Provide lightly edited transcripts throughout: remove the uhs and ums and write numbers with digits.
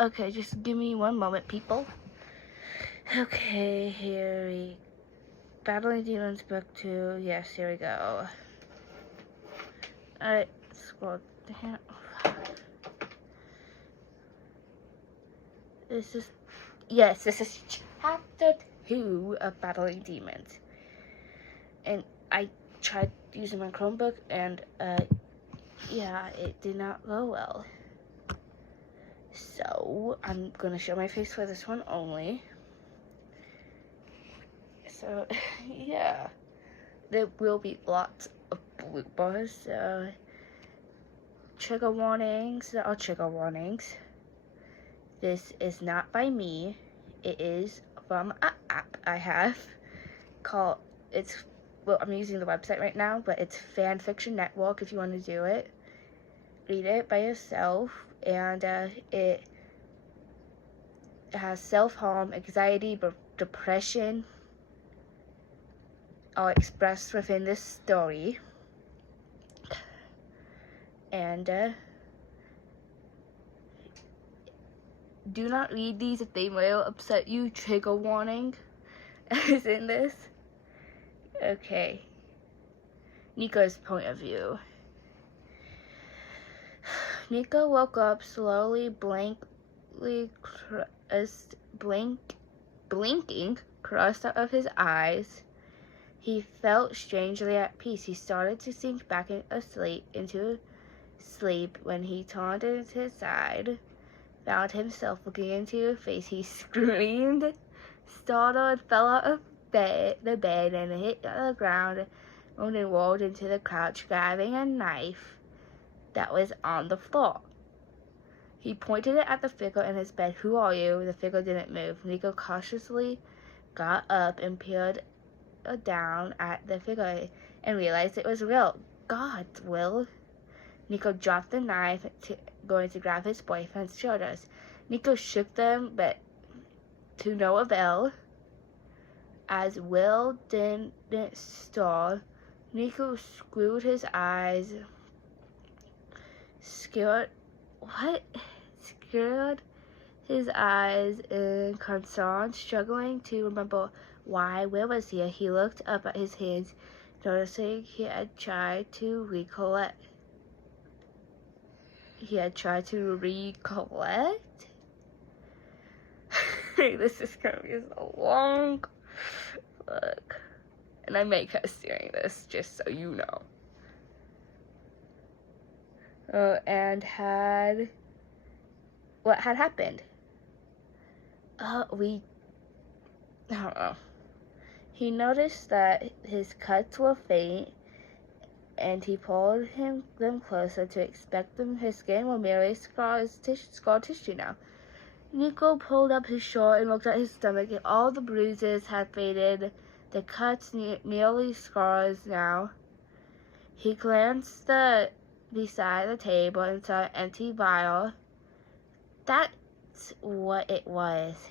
Okay, just give me one moment, people. Okay, here we Battling Demons Book 2. Yes, here we go. Alright, scroll down. This is chapter 2 of Battling Demons. And I tried using my Chromebook and yeah, it did not go well. So I'm gonna show my face for this one only. So yeah, there will be lots of bloopers. So trigger warnings. There are trigger warnings. This is not by me. It is from an app I have called, I'm using the website right now, but it's Fanfiction Network if you want to do it. Read it by yourself, and it has self-harm, anxiety, depression all expressed within this story. And do not read these if they will upset you. Trigger warning is in this. Okay. Nico's point of view. Nico woke up slowly, blinking crossed out of his eyes. He felt strangely at peace. He started to sink back into sleep when he turned to his side. Found himself looking into your face. He screamed, startled, fell out of the bed and hit the ground and then rolled into the couch, grabbing a knife that was on the floor. He pointed it at the figure in his bed. "Who are you?" The figure didn't move. Nico cautiously got up and peered down at the figure and realized it was real. "God, Will." Nico dropped the knife, going to grab his boyfriend's shoulders. Nico shook them, but to no avail. As Will didn't stir, Nico screwed his eyes. Scared his eyes in concern, struggling to remember why. Where was he? He looked up at his hands, noticing he had tried to recollect. This is gonna be so long. Look. And I may cuss during this, just so you know. What had happened? I don't know. He noticed that his cuts were faint, and he pulled them closer to inspect them. His skin was merely scar tissue now. Nico pulled up his shirt and looked at his stomach, and all the bruises had faded, the cuts merely scars now. He glanced beside the table and saw an empty vial. That's what it was.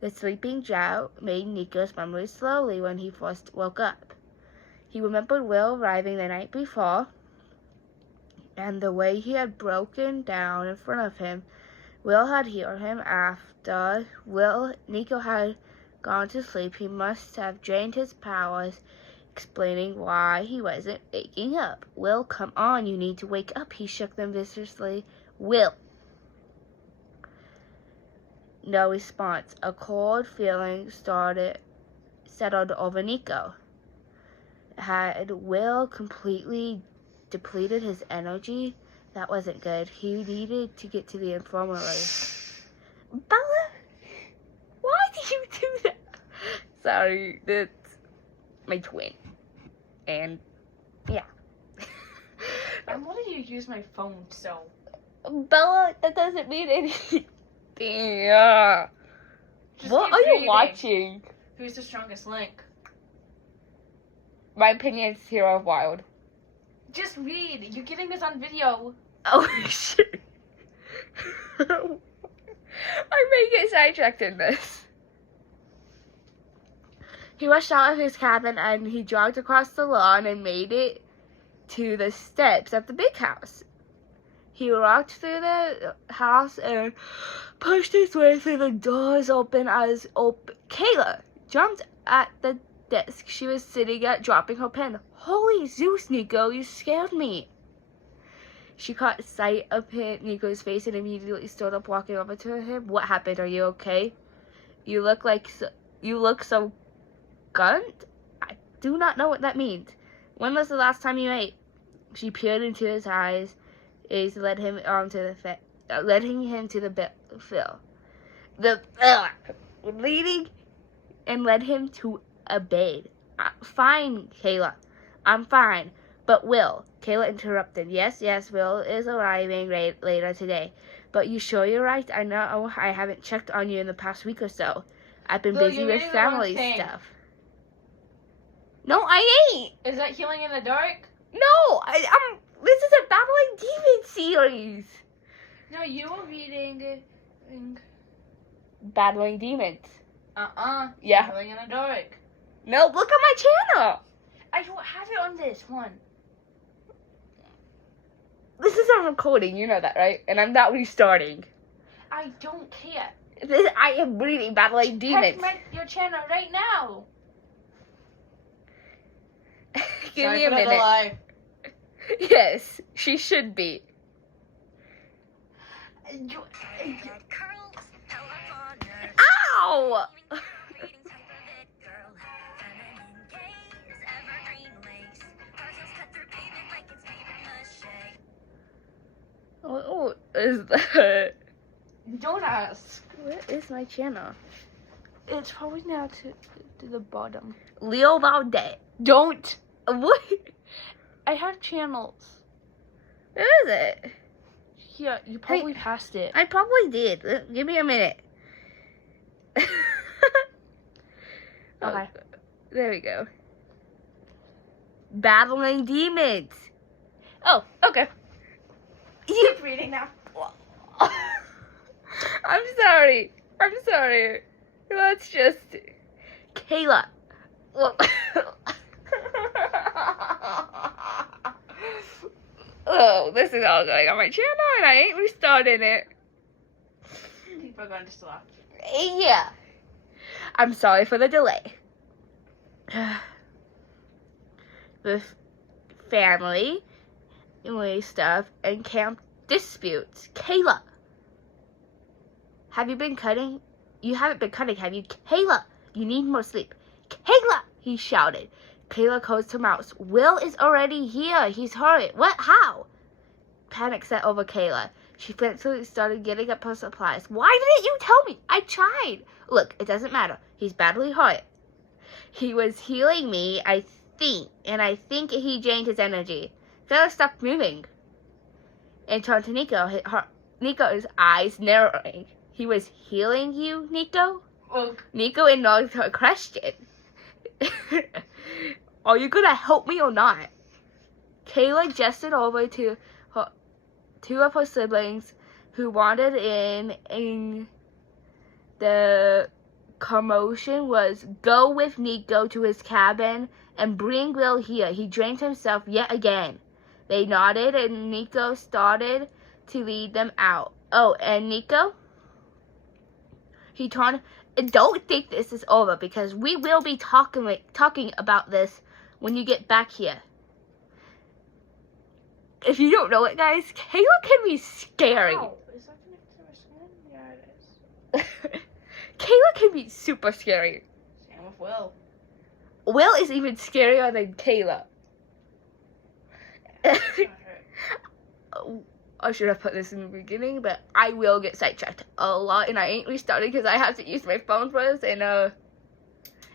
The sleeping drought made Nico's memory slowly when he first woke up. He remembered Will arriving the night before, and the way he had broken down in front of him. Will had healed him after Nico had gone to sleep. He must have drained his powers, explaining why he wasn't waking up. "Will, come on, you need to wake up." He shook them viciously. "Will." No response. A cold feeling settled over Nico. Had Will completely depleted his energy? That wasn't good. He needed to get to the infirmary. "Bella, why did you do that?" Sorry, that's my twin. And yeah. I wanted you to use my phone, so. Bella, that doesn't mean anything. Yeah. What are you watching? Who's the strongest link? My opinion is Hero of Wild. Just read. You're getting this on video. Oh, shit. I may get sidetracked in this. He rushed out of his cabin and he jogged across the lawn and made it to the steps of the big house. He walked through the house and pushed his way through the doors open as Kayla jumped at the desk she was sitting at, dropping her pen. Holy Zeus, Nico, you scared me. She caught sight of Nico's face and immediately stood up, walking over to him. What happened? Are you okay? You look so gunt. I do not know what that means. When was the last time you ate? She peered into his eyes, led him to the fill. Leading and led him to a bed. Fine, Kayla. I'm fine. But Will, Kayla interrupted. Yes, Will is arriving later today. But you sure you're right? I know I haven't checked on you in the past week or so. I've been busy with family stuff. No, I ain't. Is that Healing in the Dark? No, this is a Battling Demon series. No, you were reading Battling Demons. Yeah. Healing in the Dark. No, look at my channel. I don't have it on this one. This is a recording, you know that, right? And I'm not restarting. I don't care. I am reading Battling Demons. Check your channel right now. Give me a minute. Yes, she should be. Ow! What is that? Don't ask. Where is my channel? It's probably now to the bottom. Leo Valdez. Don't. What? I have channels. Where is it? Yeah, you probably passed it. I probably did. Give me a minute. Okay. There we go. Battling Demons. Oh, okay. Keep reading now. I'm sorry. Let's just... Kayla. Oh, this is all going on my channel and I ain't restarting it. People are going to stop. Yeah. I'm sorry for the delay. With family stuff and camp disputes. Kayla. Have you been cutting? You haven't been cutting, have you? Kayla, you need more sleep. Kayla, he shouted. Kayla closed her mouth. Will is already here. He's hurried. What? How? Panic set over Kayla. She frantically started getting up her supplies. Why didn't you tell me? I tried. Look, it doesn't matter. He's badly hurt. He was healing me, I think, and I think he drained his energy. Kayla stopped moving and turned to Nico. Nico's eyes narrowing. He was healing you, Nico? Look. Nico ignored her question. Are you gonna help me or not? Kayla gestured over to two of her siblings who wandered in, and the commotion was go with Nico to his cabin and bring Will here. He drained himself yet again. They nodded and Nico started to lead them out. Oh, and Nico? He turned. Don't think this is over because we will be talking about this when you get back here. If you don't know it, guys, Kayla can be scary. Ow. Is that connected to my skin? Yeah, it is. Kayla can be super scary. Same with Will. Will is even scarier than Kayla. I should have put this in the beginning, but I will get sidetracked a lot, and I ain't restarting because I have to use my phone for this, and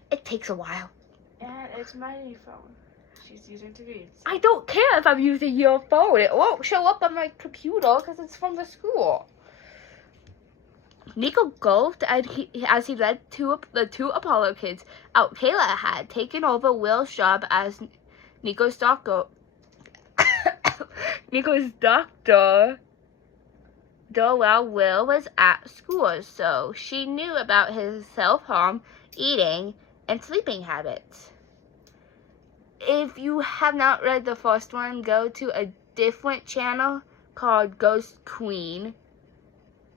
it takes a while. And it's my phone. She's using to read. I don't care if I'm using your phone. It won't show up on my computer because it's from the school. Nico gulped as he led the two Apollo kids out. Kayla had taken over Will's job as Nico's doctor. While Will was at school, so she knew about his self-harm, eating, and sleeping habits. If you have not read the first one, go to a different channel called Ghost Queen.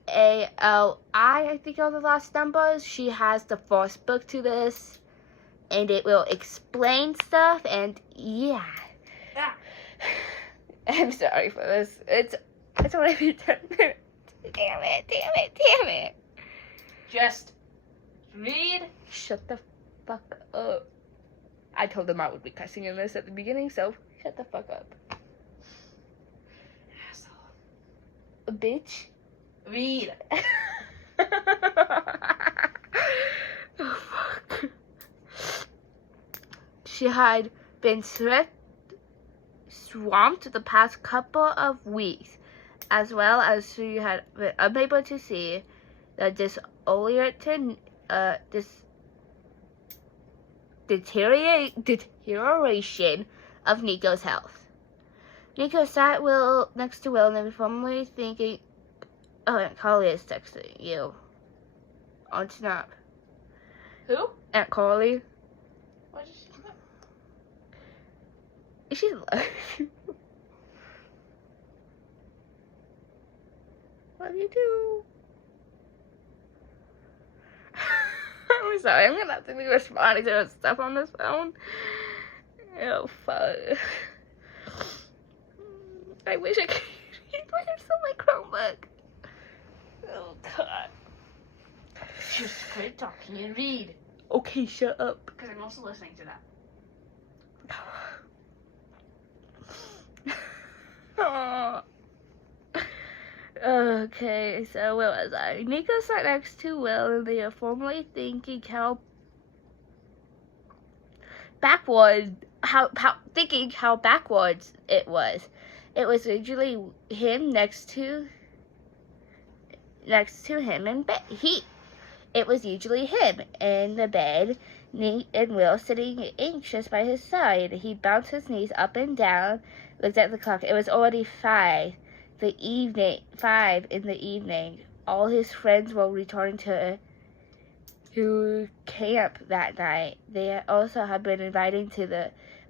ALI, I think are the last numbers. She has the first book to this, and it will explain stuff, and yeah. I'm sorry for this. It's only been 10 minutes. Damn it. Just read. Shut the fuck up. I told them I would be cussing in this at the beginning, so shut the fuck up. Asshole. Bitch. Read. Oh, fuck. She had been swamped the past couple of weeks, as well as she had been unable to see the deterioration of Nico's health. Nico sat next to Will and formally thinking, oh, Aunt Carly is texting you on Snap. Who? Aunt Carly. What did she do? Is she alive? What do you do? I'm sorry, I'm gonna have to be responding to stuff on this phone. Oh, fuck. I wish I could read this on my Chromebook. Oh, God. Just quit talking and read. Okay, shut up. Because I'm also listening to that. Okay, so where was I? Nico sat next to Will and they are formally thinking how backwards it was. It was usually him next to him in bed. It was usually him in the bed, and Will sitting anxious by his side. He bounced his knees up and down, looked at the clock. It was already 5 in the evening. All his friends were returning to camp that night. They also had been invited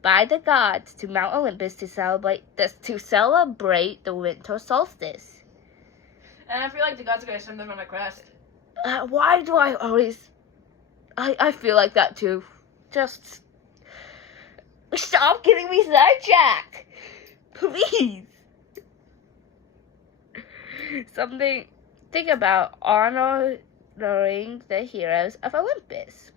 by the gods to Mount Olympus to celebrate the winter solstice. And I feel like the gods are going to send them on a quest. Why do I always... I feel like that too. Just... Stop getting me sidetracked! Please! Think about honoring the heroes of Olympus.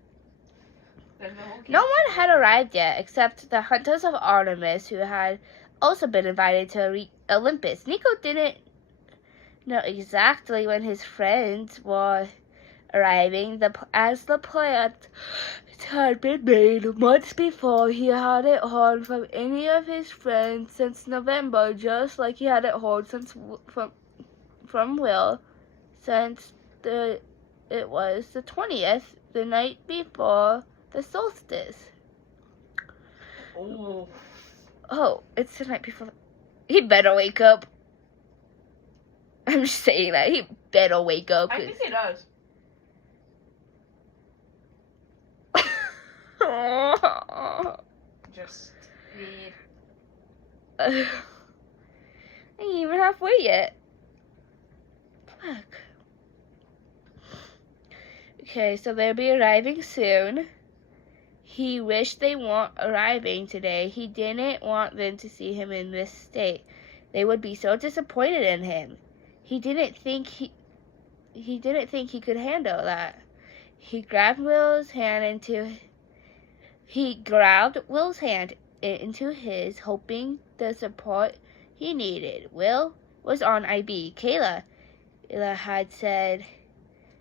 No one had arrived yet except the hunters of Artemis, who had also been invited to Olympus. Nico didn't know exactly when his friends were arriving, as the plans had been made months before. He hadn't heard from any of his friends since November, just like he hadn't heard from Will since it was the 20th, the night before the solstice. Oh, it's the night before. He better wake up. I'm just saying that. He better wake up. I think he does. Just read. I ain't even halfway yet. Fuck. Okay, so they'll be arriving soon. He wished they weren't arriving today. He didn't want them to see him in this state. They would be so disappointed in him. He didn't think he could handle that. He grabbed Will's hand into his, hoping the support he needed. Will was on IB. Kayla had said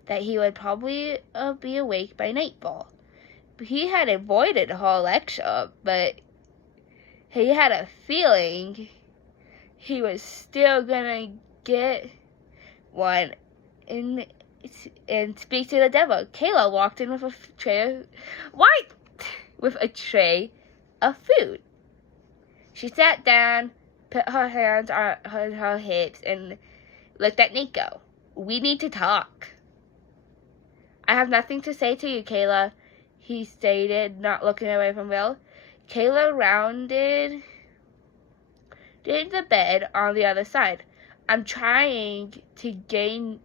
that he would probably be awake by nightfall. He had avoided her lecture, but he had a feeling he was still gonna get one and speak to the devil. Kayla walked in with a tray of food. She sat down, put her hands on her hips, and looked at Nico. We need to talk. I have nothing to say to you, Kayla, he stated, not looking away from Will. Kayla rounded the bed on the other side. I'm trying to gain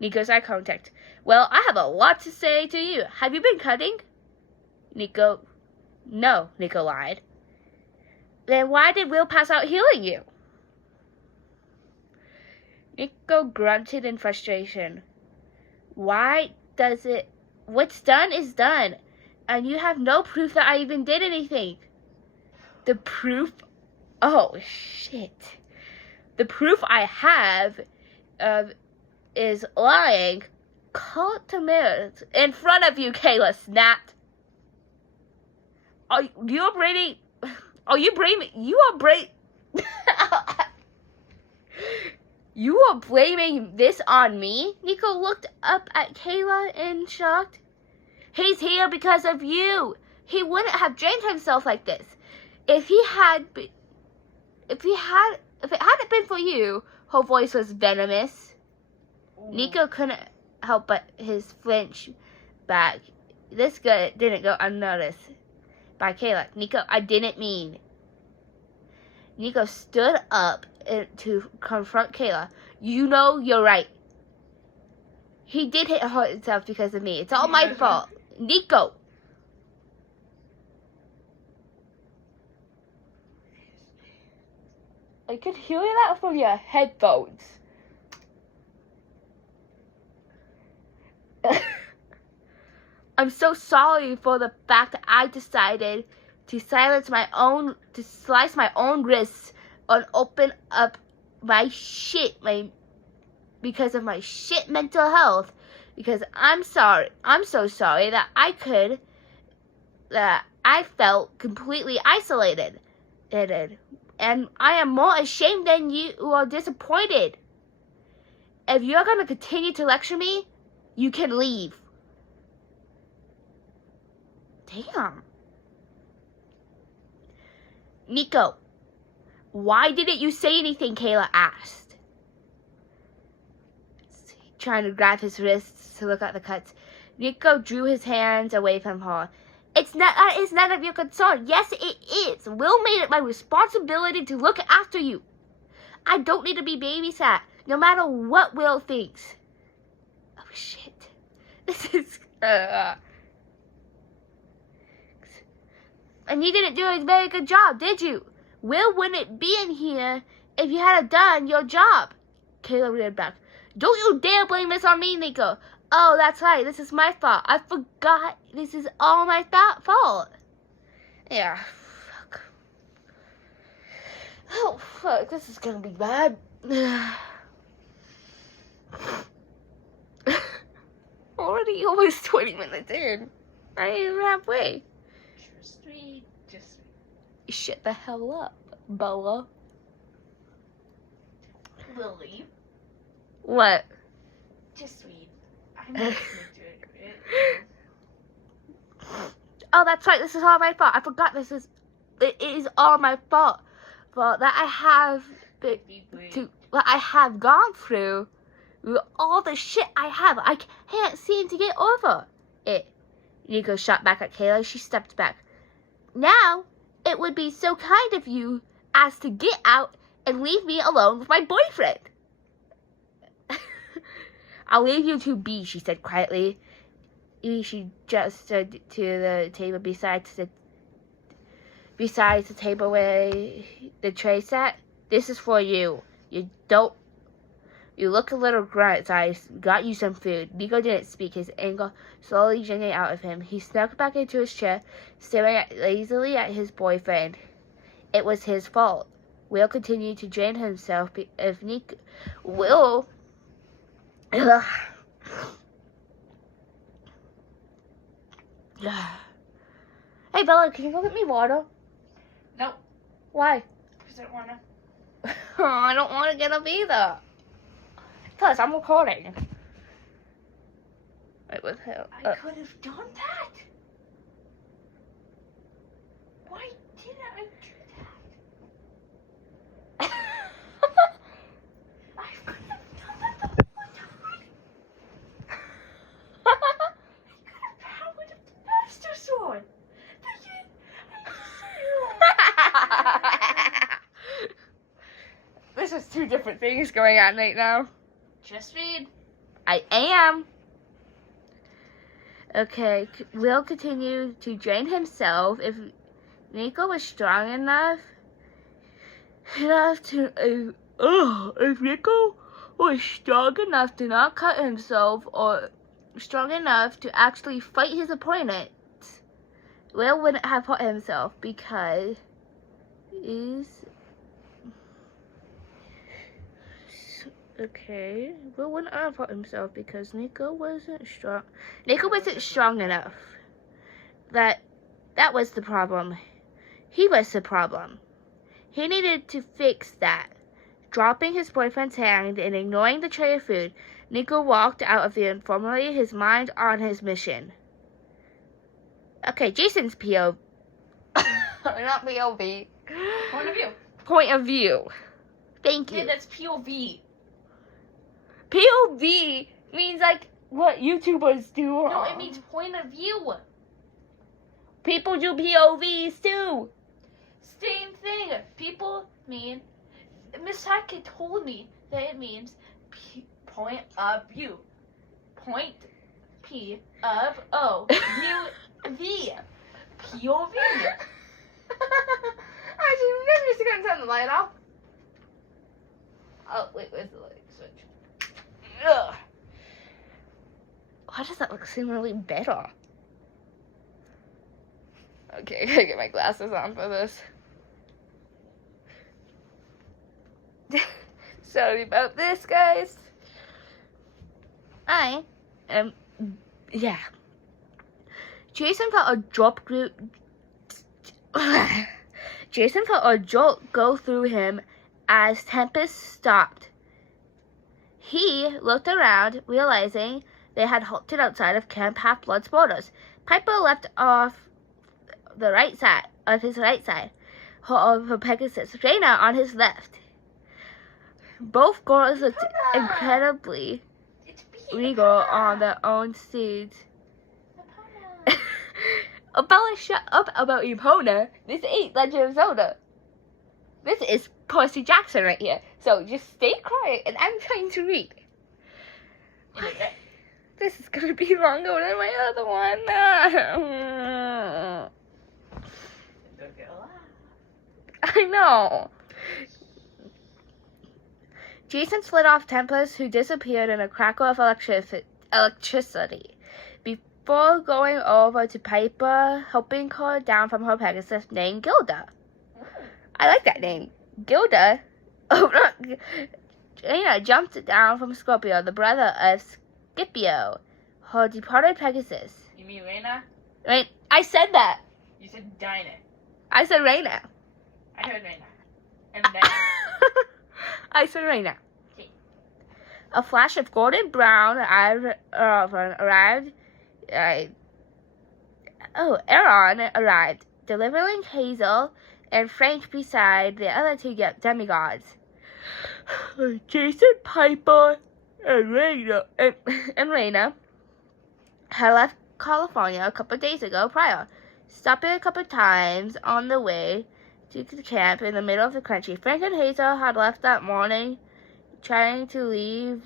Nico's eye contact. Well, I have a lot to say to you. Have you been cutting? No, Nico lied. Then why did Will pass out healing you? Nico grunted in frustration. What's done is done, and you have no proof that I even did anything. The proof? Oh, shit. The proof I have is lying. Call it to mirrors in front of you, Kayla snapped. You are blaming this on me? Nico looked up at Kayla in shock. He's here because of you. He wouldn't have drained himself like this. If it hadn't been for you, her voice was venomous. Ooh. Nico couldn't help but his flinch back. This didn't go unnoticed by Kayla. Nico, I didn't mean. Nico stood up to confront Kayla. You know you're right. He did hurt himself because of me. It's all my fault. Nico. I could hear that from your headphones. I'm so sorry for the fact that I decided to slice my own wrists and open up my shit, because of my shit mental health. Because I'm so sorry that I felt completely isolated. And I am more ashamed than you are disappointed. If you're going to continue to lecture me, you can leave. Damn. Nico, why didn't you say anything? Kayla asked, trying to grab his wrists to look at the cuts. Nico drew his hands away from her. It's none of your concern. Yes, it is. Will made it my responsibility to look after you. I don't need to be babysat, no matter what Will thinks. Oh, shit. This is... And you didn't do a very good job, did you? Will wouldn't be in here if you hadn't done your job. Kayla reared back. Don't you dare blame this on me, Nico. Oh, that's right. This is my fault. I forgot. This is all my fault. Yeah. Fuck. Oh, fuck. This is gonna be bad. Already almost 20 minutes in. I ain't even halfway. Just read. Shut the hell up, Bella. We'll leave. What? Just read. I'm listening to it. Oh, that's right. This is all my fault. I forgot it is all my fault. Well, that I have gone through all the shit I have. I can't seem to get over it. Nico shot back at Kayla. She stepped back. Now, it would be so kind of you as to get out and leave me alone with my boyfriend. I'll leave you to be, she said quietly. She just stood to the table besides the table where the tray sat. This is for you. You look a little grunt, so I got you some food. Nico didn't speak, his anger slowly draining out of him. He snuck back into his chair, staring lazily at his boyfriend. It was his fault. Will continued to drain himself if Nico... Will... Ugh. Hey, Bella, can you go get me water? Nope. Why? Because I don't want to. Oh, I don't want to get up either. Plus, I'm recording. Wait, what the hell? I could have done that. Why didn't I do that? I could have done that the whole time. I could have powered up the Master Sword. But yet, different things going on right now. Just read. I am. Okay, Will continued to drain himself. If Nico was strong enough to, if Nico was strong enough to not cut himself, or strong enough to actually fight his opponent, Will wouldn't have hurt himself because Will wouldn't have hurt himself because Nico wasn't strong. Nico wasn't strong enough. That was the problem. He was the problem. He needed to fix that. Dropping his boyfriend's hand and ignoring the tray of food, Nico walked out of the infirmary, his mind on his mission. Okay, Jason's POV. Not POV. Point of view. Point of view. Thank you. Yeah, that's POV. POV means like what YouTubers do. No, it means point of view. People do POVs too. Same thing. People mean. Miss Hackett told me that it means point of view. Point P of O. View V. POV. Actually, we're just gonna turn the light off. Oh, wait, where's the light switch? Ugh. Why does that look similarly better? Okay, I gotta get my glasses on for this. Sorry about this, guys. Jason felt a jolt go through him as Tempest stopped. He looked around, realizing they had halted outside of Camp Half-Blood's borders. Piper leapt off his right side of her Pegasus, Reyna on his left. Both girls looked incredibly regal on their own steeds. Bella, shut up about Epona. This ain't Legend of Zelda. This is Percy Jackson right here. So just stay quiet, and I'm trying to read. This is gonna be longer than my other one. I know. Jason slid off Tempest, who disappeared in a crackle of electricity. Before going over to Piper, helping her down from her Pegasus named Gilda. I like that name. Gilda. Jaina jumped down from Scorpio, the brother of Scipio, her departed Pegasus. You mean Reyna? Right? I said that. You said Dinah. I said Reyna. I heard Reyna. And then. I said Reyna. A flash of golden brown arrived. Aaron arrived, delivering Hazel and Frank beside the other two demigods. Jason, Piper, and Reyna had left California a couple days ago prior, stopping a couple times on the way to the camp in the middle of the country. Frank and Hazel had left that morning, trying to leave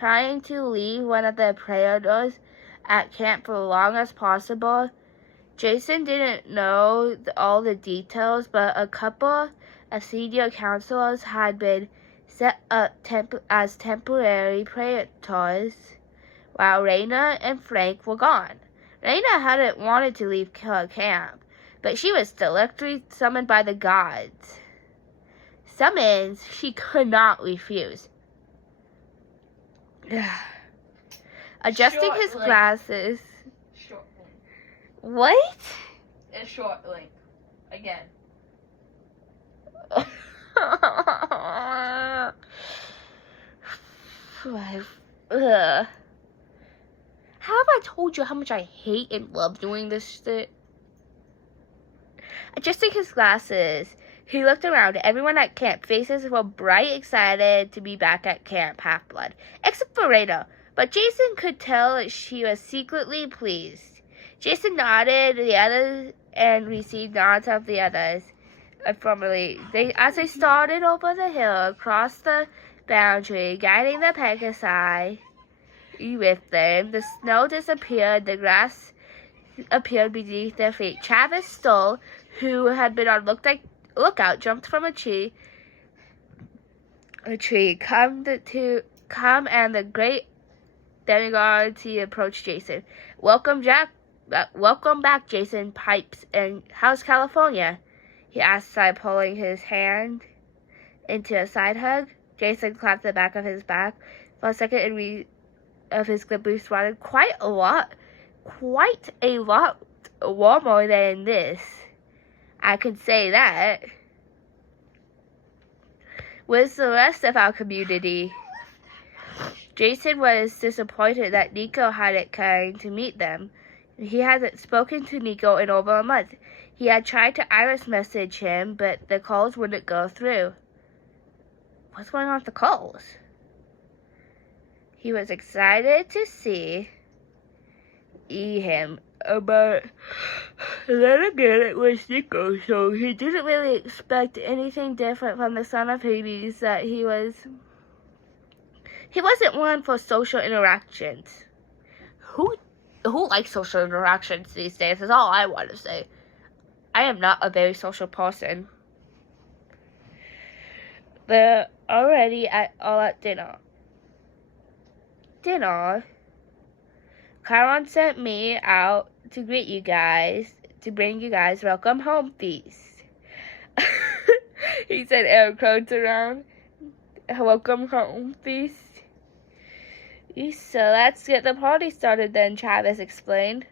one of the praetors at camp for as long as possible. Jason didn't know all the details, but a couple of senior counselors had been set up as temporary praetors while Reyna and Frank were gone. Reyna hadn't wanted to leave her camp, but she was directly summoned by the gods. Summons she could not refuse. Adjusting Short his link. glasses. Short link. What? A short link. Again. How have I told you how much I hate and love doing this shit? Adjusting his glasses, he looked around. Everyone at camp faces were bright, excited to be back at Camp Half-Blood, except for Reyna. But Jason could tell that she was secretly pleased. Jason nodded the others and received nods of the others. As they started over the hill, across the boundary, guiding the Pegasi with them, the snow disappeared, the grass appeared beneath their feet. Travis Stoll, who had been on lookout, jumped from a tree, come and the great demigod approached Jason. Welcome back, Jason Pipes. And how's California? He asked, pulling his hand into a side hug. Jason clapped the back of his back for a second and of his boots wanted quite a lot warmer than this. I can say that. Where's the rest of our community? Jason was disappointed that Nico hadn't come to meet them. He hadn't spoken to Nico in over a month. He had tried to iris message him, but the calls wouldn't go through. What's going on with the calls? He was excited to see him, but then again it was Nico, so he didn't really expect anything different from the son of Hades. That he wasn't one for social interactions. Who likes social interactions these days is all I want to say. I am not a very social person. They're already all at dinner. Chiron sent me out to greet you guys, to bring you guys welcome home feast. He said air quotes around. Welcome home feast. So let's get the party started then, Travis explained.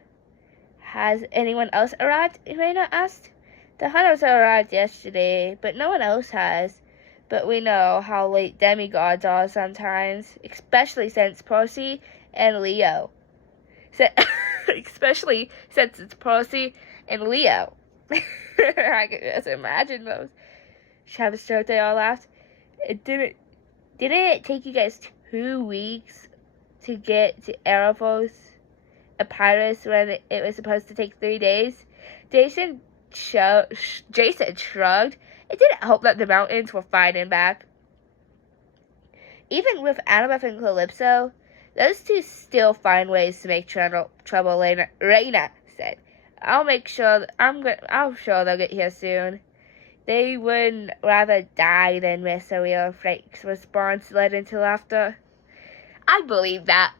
Has anyone else arrived? Raina asked. The hunters arrived yesterday, but no one else has. But we know how late demigods are sometimes, especially since Percy and Leo. Especially since it's Percy and Leo. I can just imagine those. Travis joked. They all laughed. Didn't it take you guys 2 weeks to get to Erebos, Epirus, when it was supposed to take 3 days? Jason shrugged. It didn't help that the mountains were fine and back. Even with Annabeth and Calypso, those two still find ways to make trouble, Raina said. I'll sure they'll get here soon. They would rather die than miss a real Frank's response led into laughter. I believe that.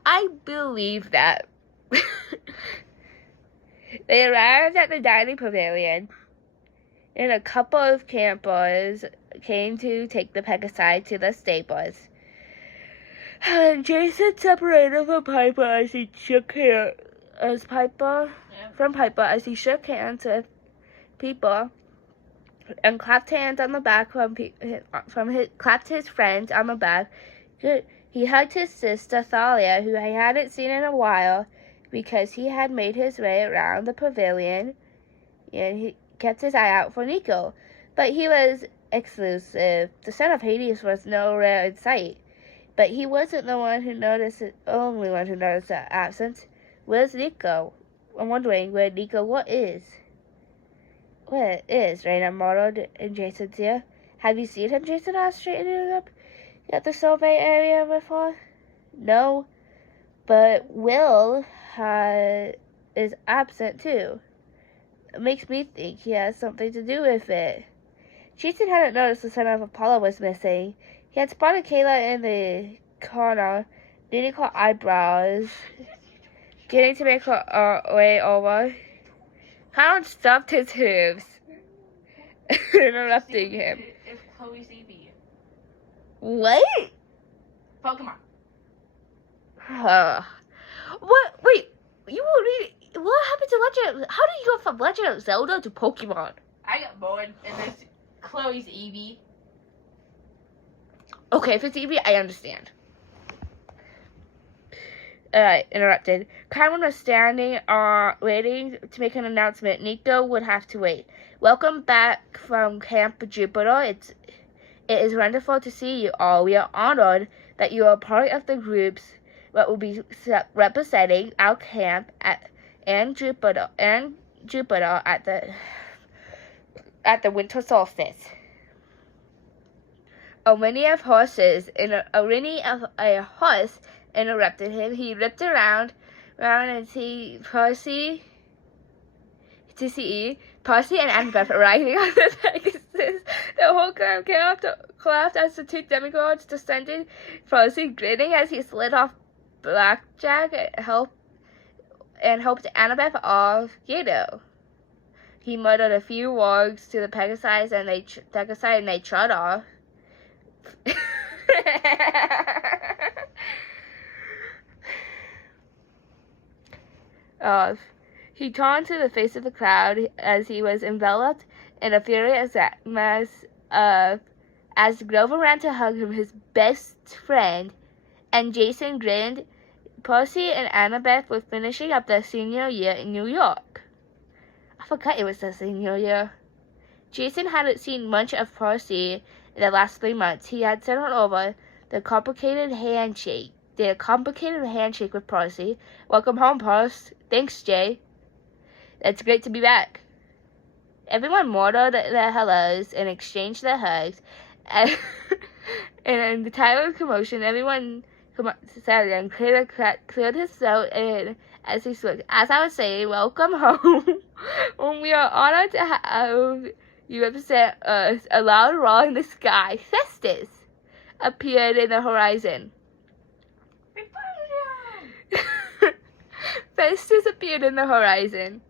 They arrived at the dining pavilion, and a couple of campers came to take the Pegasi to the stables. And Jason separated from Piper as he shook hands with people, and clapped hands on the back clapped his friends on the back. He hugged his sister Thalia, who he hadn't seen in a while, because he had made his way around the pavilion, and he kept his eye out for Nico. But he was exclusive. The son of Hades was nowhere in sight. But he wasn't the only one who noticed the absence. Where's Nico? I'm wondering where Nico is. Raina muttered in Jason's ear. Have you seen him? Jason asked, straightening up at the survey area before. No, but Will is absent too. It makes me think he has something to do with it. Jason hadn't noticed the son of Apollo was missing. He had spotted Kayla in the corner, knitting her eyebrows, getting to make her way over. Chiron stuffed his hooves, interrupting him. It's Chloe's EV. What? Pokemon. What? Wait, what happened to Legend? How did you go from Legend of Zelda to Pokemon? I got bored, and it's Chloe's EV. Okay, if it's Eevee, I understand. Interrupted. Chiron was standing, waiting to make an announcement. Nico would have to wait. Welcome back from Camp Jupiter. It is wonderful to see you all. We are honored that you are part of the groups that will be representing our camp and Jupiter at the at the winter solstice. A whinny of a horse interrupted him. He looked around and see Percy and Annabeth riding on the Pegasus. The whole crowd clapped as the two demigods descended. Percy grinning as he slid off Blackjack and helped Annabeth off Gato. He muttered a few words to the Pegasus and they trot off. He turned to the face of the crowd as he was enveloped in a furious mass as Grover ran to hug him, his best friend, and Jason grinned. Percy and Annabeth were finishing up their senior year in New York. I forgot it was their senior year. Jason hadn't seen much of Percy in the last 3 months. He had settled over the complicated handshake. Did a complicated handshake with Percy. Welcome home, Percy. Thanks, Jay. It's great to be back. Everyone murmured their hellos and exchanged their hugs. And in the time of commotion, everyone sat and cleared his throat and as he spoke. As I was saying, welcome home. We are honored to have you represent us. A loud roar in the sky. Festus appeared in the horizon. Festus appeared in the horizon,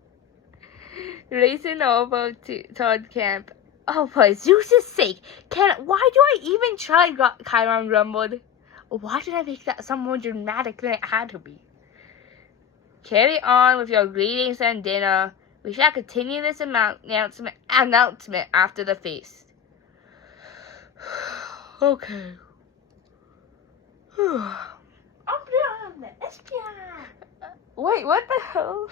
racing over toward camp. Oh, for Zeus's sake! Why do I even try? Chiron grumbled. Why did I make that sound more dramatic than it had to be? Carry on with your greetings and dinner. We shall continue this announcement after the feast. Okay. Wait, what the hell?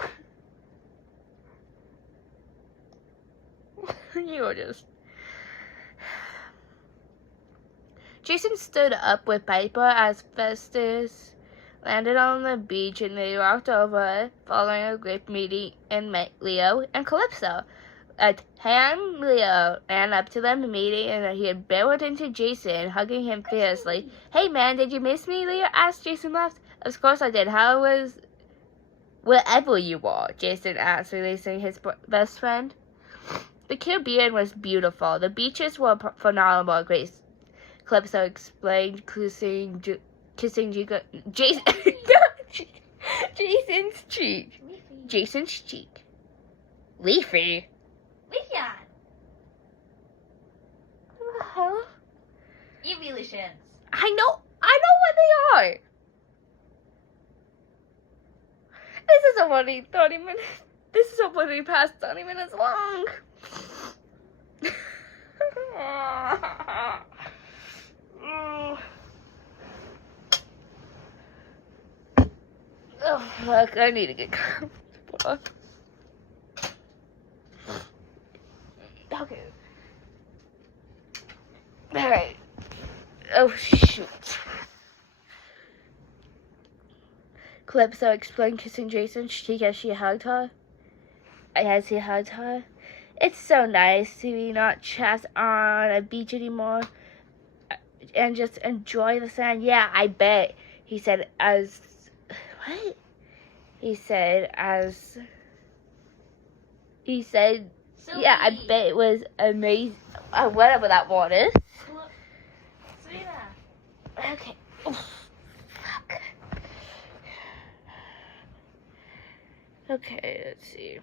You were just... Jason stood up with Piper as Festus landed on the beach and they walked over, following a great meeting and met Leo and Calypso. At hand, Leo ran up to them, meeting, and he had barreled into Jason, hugging him fiercely. Hey man, did you miss me? Leo asked. Jason laughed. Of course I did. How was... wherever you were? Jason asked, releasing his best friend. The Caribbean was beautiful. The beaches were phenomenal, Grace. Calypso explained, kissing Jason... Jason's cheek. Jason's cheek. Leafy. Leafeon. What the hell? Evolutions. I know what they are. This is already 30 minutes. This is already past 30 minutes long. Oh, fuck, I need to get comfortable. Okay. Alright. Oh, shoot. Calypso explained, kissing Jason's cheek as he hugged her. It's so nice to be not trapped on a beach anymore and just enjoy the sand. Yeah, I bet, he said as... What? He said, yeah, I bet it was amazing. Whatever that word is. Okay. Oh, fuck. Okay, let's see.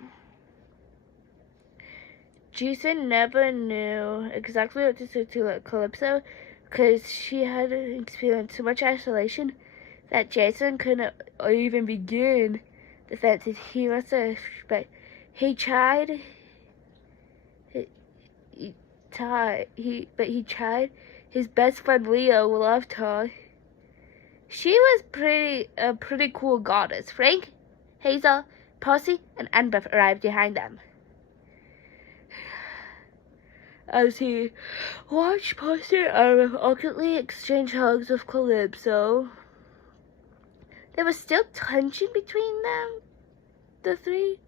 Jason never knew exactly what to say to Calypso because she had experienced so much isolation that Jason couldn't even begin defenses. He must have, but he tried. He tried. His best friend Leo loved her. She was a pretty cool goddess. Frank, Hazel, Percy, and Annabeth arrived behind them. As he watched Percy and Annabeth awkwardly exchange hugs with Calypso, there was still tension between them, the three.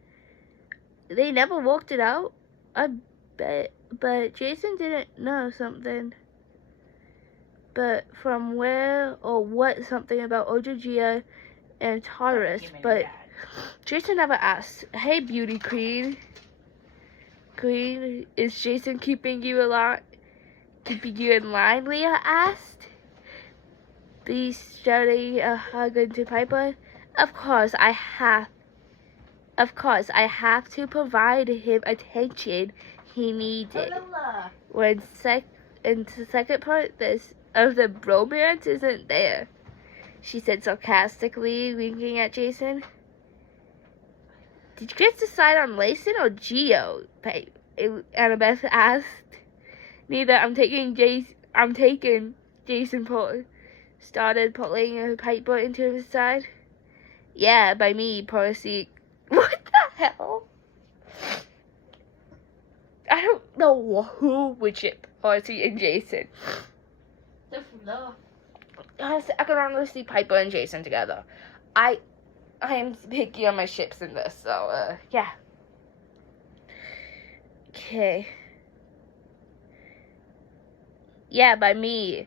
They never worked it out. I bet but Jason didn't know something. But from where or what something about Ojogia and Taurus, but Jason never asked, "Hey, beauty queen, is Jason keeping you in line?" Leah asked, bestowing a hug into Piper. Of course, I have to provide him attention he needed. When in the second part of the bromance isn't there, she said sarcastically, winking at Jason. Did you guys decide on Layson or Geo? Annabeth asked. Neither. I'm taking Jason started pulling a Piper into his side. Yeah, by me, Percy. What the hell? I don't know who would ship Percy and Jason. Honestly, I could honestly see Piper and Jason together. I am picky on my ships in this, so yeah. Okay. Yeah, by me,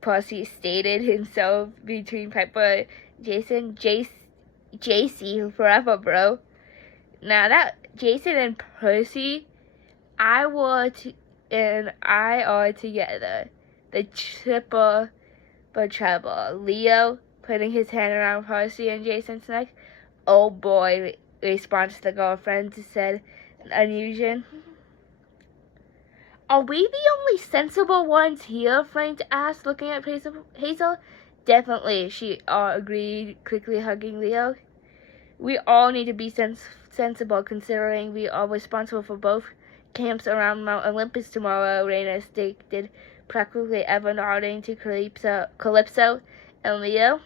Percy stated himself between Piper and Jason. JC forever, bro. Now that Jason and Percy, I are together. The triple but trouble. Leo putting his hand around Percy and Jason's neck. Oh boy, responds the girlfriend, said unusual. Are we the only sensible ones here? Frank asked, looking at Hazel. Definitely, she agreed, quickly hugging Leo. We all need to be sensible, considering we are responsible for both camps around Mount Olympus tomorrow, Raina stated, practically ever nodding to Calypso and Leo.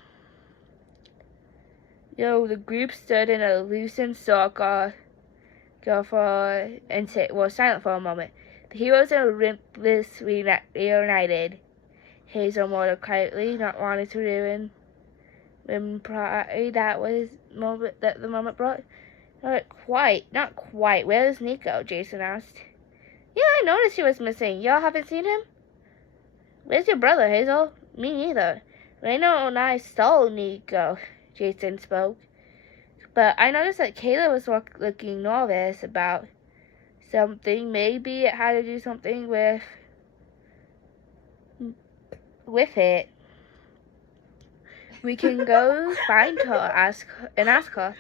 The group stood in a loosened circle and was silent for a moment. The heroes and Rimpless reunited. Hazel muttered quietly, not wanting to ruin pride that the moment brought. Not quite. Where's Nico? Jason asked. Yeah, I noticed he was missing. Y'all haven't seen him? Where's your brother, Hazel? Me neither. Reno and I saw Nico, Jason spoke. But I noticed that Kayla was looking nervous about something. Maybe it had to do something with it. We can go find her and ask her.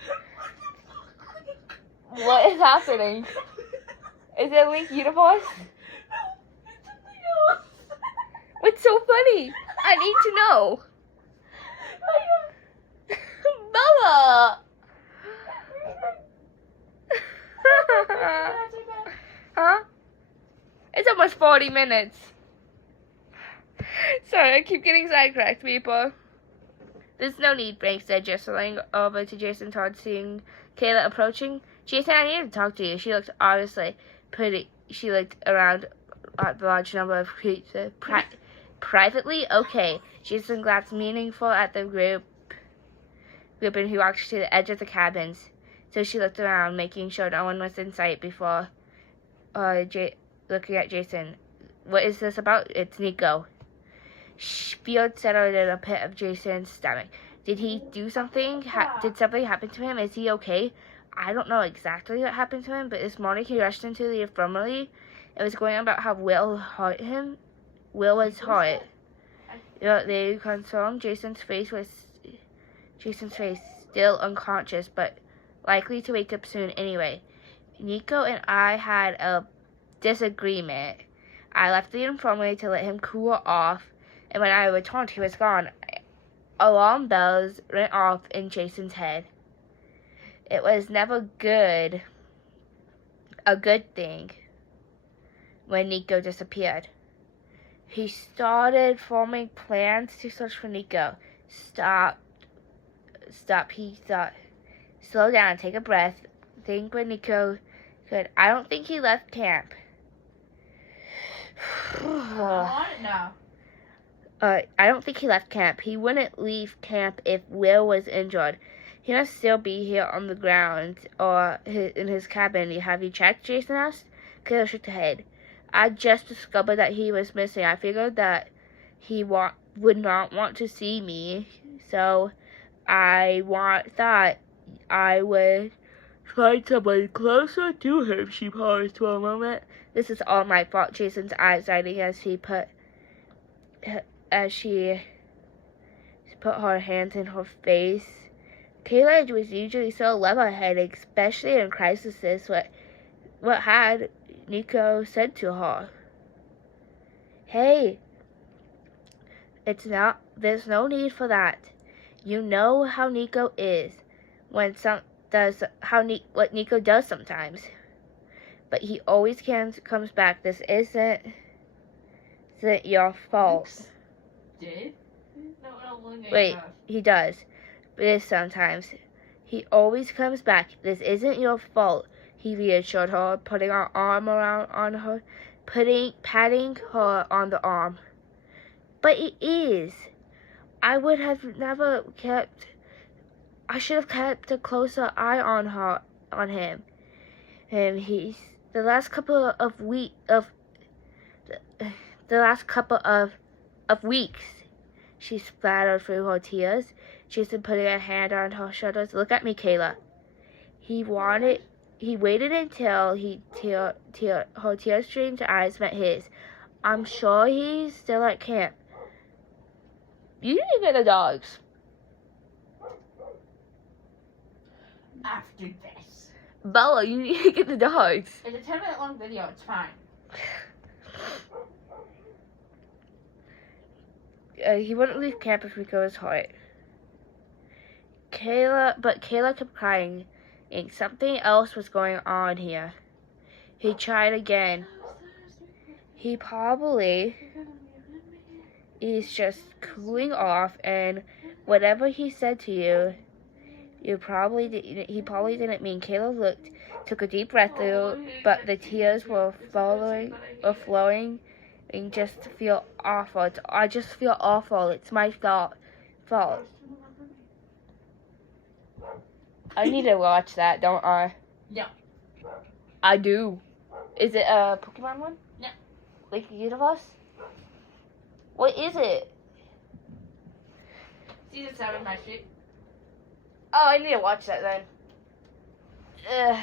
What is happening? Is it Link Universe? No, it's something else. What's so funny? I need to know. Bella! Huh? It's almost 40 minutes. Sorry, I keep getting sidetracked, people. There's no need, Frank said, gesturing over to Jason towards seeing Kayla approaching. Jason, I need to talk to you. She looked honestly pretty. She looked around at the large number of creatures. Privately? Okay. Jason glanced meaningful at the group and he walked to the edge of the cabins. So she looked around, making sure no one was in sight before looking at Jason. What is this about? It's Nico. Field settled in a pit of Jason's stomach. Did he do something? Did something happen to him? Is he okay? I don't know exactly what happened to him, but this morning he rushed into the infirmary. It was going on about how Will hurt him. Will was hurt. They confirmed Jason's face, still unconscious, but likely to wake up soon anyway. Nico and I had a disagreement. I left the infirmary to let him cool off, and when I returned, he was gone. Alarm bells went off in Jason's head. It was never a good thing when Nico disappeared. He started forming plans to search for Nico. Stop, he thought. Slow down, take a breath. Think when Nico could. I don't think he left camp. I don't think he left camp. He wouldn't leave camp if Will was injured. He must still be here on the ground or in his cabin. Have you checked? Jason asked. Kayla shook her head. I just discovered that he was missing. I figured that he would not want to see me, so I thought I would find someone closer to him. She paused for a moment. This is all my fault. Jason's eyes dilating as she put her hands in her face. Kayla was usually so level-headed, especially in crises. What had Nico said to her? Hey, there's no need for that. You know how Nico is what Nico does sometimes. But he always comes back. This isn't your fault. Did? Wait, he does. But it is sometimes. He always comes back. This isn't your fault, he reassured her, putting her arm on her, patting her on the arm. But it is. I should have kept a closer eye on him. And the last couple of weeks, she splattered through her tears. Jason putting a hand on her shoulders. Look at me, Kayla. He waited until her tear-streamed eyes met his. I'm sure he's still at camp. You need to get the dogs. After this. Bella, you need to get the dogs. It's a 10-minute long video, it's fine. He wouldn't leave camp if Rico was hurt. Kayla kept crying, and something else was going on here. He tried again. He probably is just cooling off, and whatever he said to you, he probably didn't mean. Kayla took a deep breath through, but the tears were flowing, and just feel awful. I just feel awful. It's my fault. I need to watch that, don't I? Yeah. I do. Is it a Pokemon one? Yeah. Like Universe? What is it? Season 7, my shit. Oh, I need to watch that then.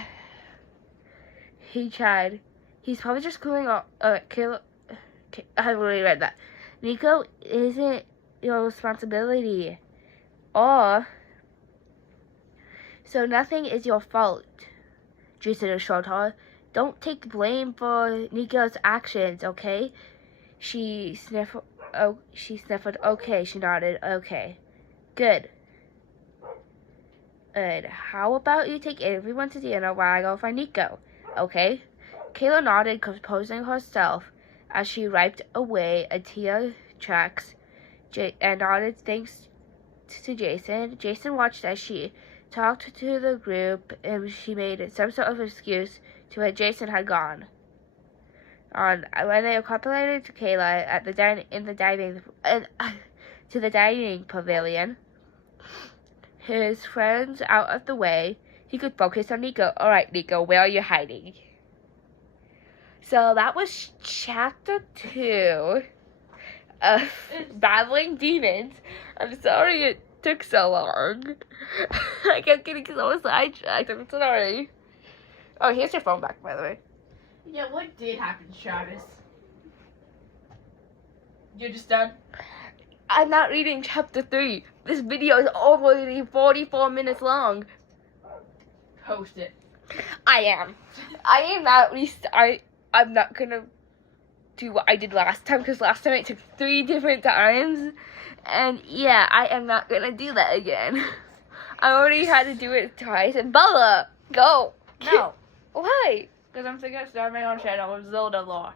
He tried. He's probably just cooling off. Kayla. I haven't really read that. Nico isn't your responsibility. So nothing is your fault. Jason assured her. Don't take blame for Nico's actions, okay? She sniffled. Okay, she nodded. Okay. Good. And how about you take everyone to dinner while I go find Nico? Okay. Kayla nodded, composing herself as she wiped away a tear tracks and nodded thanks to Jason. Jason watched as she talked to the group, and she made some sort of excuse to where Jason had gone. When they accommodated to Kayla at the dining pavilion, his friends out of the way, he could focus on Nico. All right, Nico, where are you hiding? So that was chapter 2 of Battling Demons. I'm sorry it took so long. I kept getting so sidetracked. I'm sorry. Oh, here's your phone back, by the way. Yeah, what did happen, Travis? You're just done? I'm not reading chapter 3. This video is already 44 minutes long. Post it. I am I'm not gonna do what I did last time, because last time it took 3 different times. And yeah, I am not gonna do that again. I already had to do it twice. And Bella, go. No. Why? Because I'm thinking of starting my own channel with Zelda lore.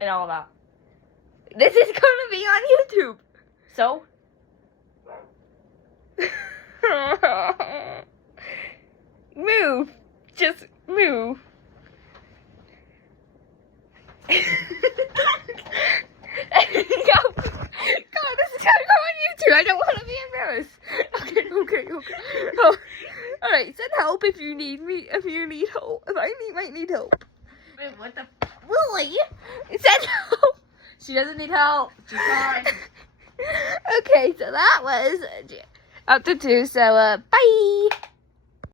And all that. This is gonna be on YouTube. So? Move. Just move. God, this is gonna go on YouTube. I don't want to be embarrassed. Okay. Oh, all right, send help if you need me. If you need help. If I might need help. Wait, what the? Lily said no. She doesn't need help. She's fine. Okay, so that was up to 2. So, bye.